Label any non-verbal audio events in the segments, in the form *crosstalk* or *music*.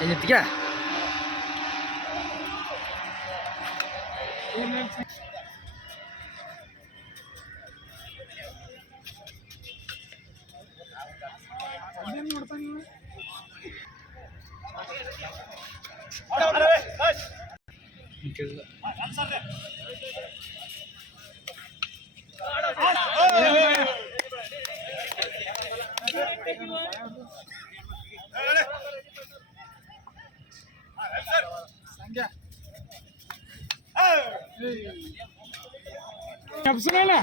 Elif gel. Thank you. Yapsana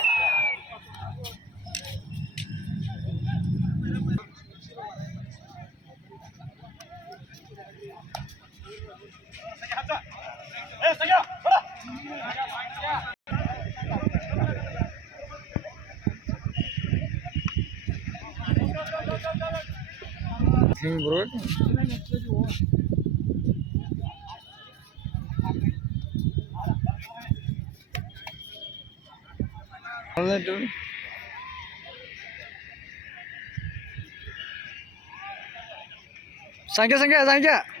Hm, sini bro. Mana tu? Sangka sangka sangka.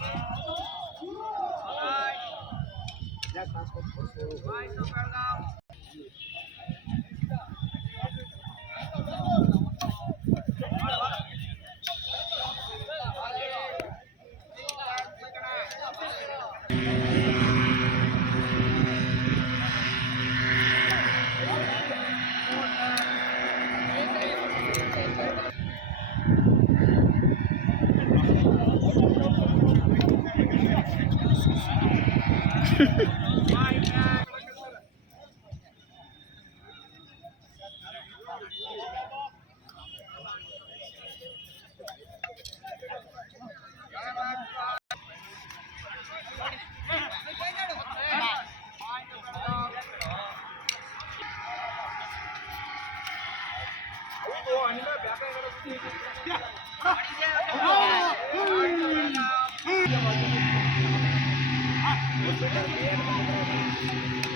Thank you. Yeah.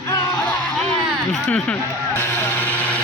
Ah! *laughs* *laughs*